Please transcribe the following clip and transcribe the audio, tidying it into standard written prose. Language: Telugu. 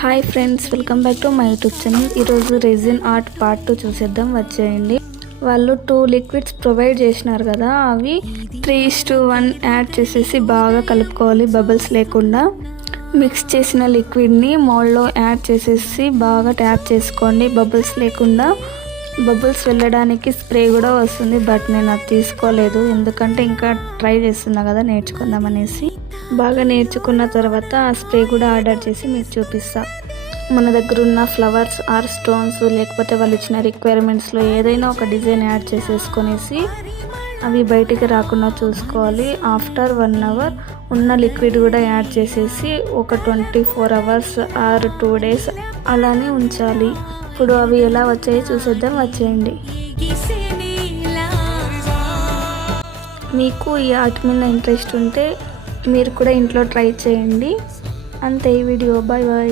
Hi friends, welcome back to my YouTube channel. ఈరోజు రెజిన్ ఆర్ట్ పార్ట్ 2 చూసేద్దాం, వచ్చేయండి. వాళ్ళు 2 లిక్విడ్స్ ప్రొవైడ్ చేసినారు కదా, అవి 3:1 యాడ్ చేసేసి బాగా కలుపుకోవాలి, బబుల్స్ లేకుండా. మిక్స్ చేసిన లిక్విడ్ని మౌల్డ్లో యాడ్ చేసేసి బాగా ట్యాప్ చేసుకోండి, బబుల్స్ లేకుండా. బబుల్స్ వెళ్ళడానికి స్ప్రే కూడా వస్తుంది, బట్ నేను అది తీసుకోలేదు, ఎందుకంటే ఇంకా ట్రై చేస్తున్నా కదా నేర్చుకుందాం అనేసి. బాగా నేర్చుకున్న తర్వాత ఆ స్ప్రే కూడా ఆర్డర్ చేసి మీకు చూపిస్తా. మన దగ్గర ఉన్న ఫ్లవర్స్ ఆర్ స్టోన్స్, లేకపోతే వాళ్ళు ఇచ్చిన రిక్వైర్మెంట్స్లో ఏదైనా ఒక డిజైన్ యాడ్ చేసేసుకొనేసి అవి బయటికి రాకుండా చూసుకోవాలి. ఆఫ్టర్ 1 అవర్ ఉన్న లిక్విడ్ కూడా యాడ్ చేసేసి ఒక 24 అవర్స్ ఆర్ 2 డేస్ అలానే ఉంచాలి. ఇప్పుడు అవి ఎలా వచ్చాయో చూసేద్దాం, వచ్చేయండి. మీకు ఈ ఆర్ట్ మీద ఇంట్రెస్ట్ ఉంటే మీరు కూడా ఇంట్లో ట్రై చేయండి. అంతే ఈ వీడియో. Bye bye.